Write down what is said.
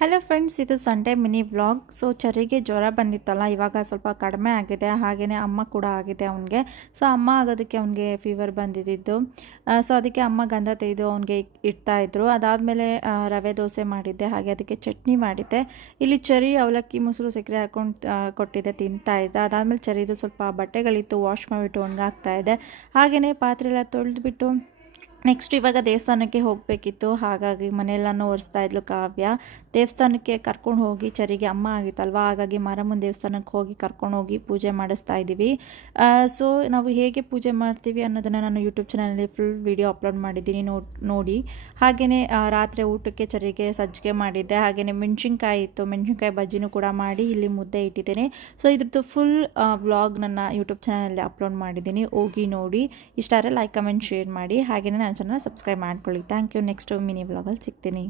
Hello friends, ಇದು Sunday mini vlog. So ಚರಿಗೆ ಜ್ವರ ಬಂದಿತ್ತಲ್ಲ, ಇವಾಗ ಸ್ವಲ್ಪ ಕಡಿಮೆ ಆಗಿದೆ. ಹಾಗೆಯೇ ಅಮ್ಮ ಕೂಡ ಆಗಿದೆ ಅವನಿಗೆ. ಸೊ ಅಮ್ಮ ಆಗೋದಕ್ಕೆ ಅವನಿಗೆ ಫೀವರ್ ಬಂದಿದ್ದು. ಸೊ ಅದಕ್ಕೆ ಅಮ್ಮ ಗಂಧ ತೆಗೆದು ಅವನಿಗೆ ಇಡ್ತಾಯಿದ್ರು. ಅದಾದಮೇಲೆ ರವೆ ದೋಸೆ ಮಾಡಿದ್ದೆ, ಹಾಗೆ ಅದಕ್ಕೆ ಚಟ್ನಿ ಮಾಡಿದ್ದೆ. ಇಲ್ಲಿ ಚರಿ ಅವಲಕ್ಕಿ ಮೊಸರು ಸಕ್ಕರೆ ಹಾಕ್ಕೊಂಡು ಕೊಟ್ಟಿದ್ದೆ, ತಿಂತಾ ಇದ್ದ. ಅದಾದಮೇಲೆ ಚರಿದು ಸ್ವಲ್ಪ ಬಟ್ಟೆಗಳಿತ್ತು, ವಾಶ್ ಮಾಡಿಬಿಟ್ಟು ಒಣಗಾಕ್ತಾ ಇದ್ದೆ. ಹಾಗೆಯೇ ಪಾತ್ರೆ ಎಲ್ಲ ತೊಳೆದ್ಬಿಟ್ಟು ನೆಕ್ಸ್ಟ್ ಇವಾಗ ದೇವಸ್ಥಾನಕ್ಕೆ ಹೋಗಬೇಕಿತ್ತು. ಹಾಗಾಗಿ ಮನೆಯೆಲ್ಲನೂ ಒರೆಸ್ತಾ ಇದ್ಲು ಕಾವ್ಯ. ದೇವಸ್ಥಾನಕ್ಕೆ ಕರ್ಕೊಂಡು ಹೋಗಿ, ಚರಿಗೆ ಅಮ್ಮ ಆಗಿತ್ತಲ್ವ, ಹಾಗಾಗಿ ಮಾರಮ್ಮನ ದೇವಸ್ಥಾನಕ್ಕೆ ಹೋಗಿ ಕರ್ಕೊಂಡು ಹೋಗಿ ಪೂಜೆ ಮಾಡಿಸ್ತಾ ಇದ್ದೀವಿ. ಸೊ ನಾವು ಹೇಗೆ ಪೂಜೆ ಮಾಡ್ತೀವಿ ಅನ್ನೋದನ್ನು ನಾನು ಯೂಟ್ಯೂಬ್ ಚಾನಲಲ್ಲಿ ಫುಲ್ ವಿಡಿಯೋ ಅಪ್ಲೋಡ್ ಮಾಡಿದ್ದೀನಿ, ನೋಡಿ. ಹಾಗೆಯೇ ರಾತ್ರಿ ಊಟಕ್ಕೆ ಚರಿಗೆ ಸಜ್ಜಿಗೆ ಮಾಡಿದ್ದೆ. ಹಾಗೆಯೇ ಮೆಣಸಿನ್ಕಾಯಿ ಇತ್ತು, ಮೆಣಸಿನ್ಕಾಯಿ ಬಜ್ಜಿನೂ ಕೂಡ ಮಾಡಿ ಇಲ್ಲಿ ಮುದ್ದೆ ಇಟ್ಟಿದ್ದೇನೆ. ಸೊ ಇದ್ರದ್ದು ಫುಲ್ ವ್ಲಾಗ್ ನನ್ನ ಯೂಟ್ಯೂಬ್ ಚಾನಲಲ್ಲಿ ಅಪ್ಲೋಡ್ ಮಾಡಿದ್ದೀನಿ, ಹೋಗಿ ನೋಡಿ. ಇಷ್ಟ ಆದರೆ ಲೈಕ್, ಕಮೆಂಟ್, ಶೇರ್ ಮಾಡಿ. ಹಾಗೆಯೇ ನನ್ನ ಚಾನಲ್ ಸಬ್ಸ್ಕ್ರೈಬ್ ಮಾಡ್ಕೊಳ್ಳಿ. Thank you. ನೆಕ್ಸ್ಟ್ ಮಿನಿ ವ್ಲಾಗಲ್ಲಿ ಸಿಗ್ತೀನಿ.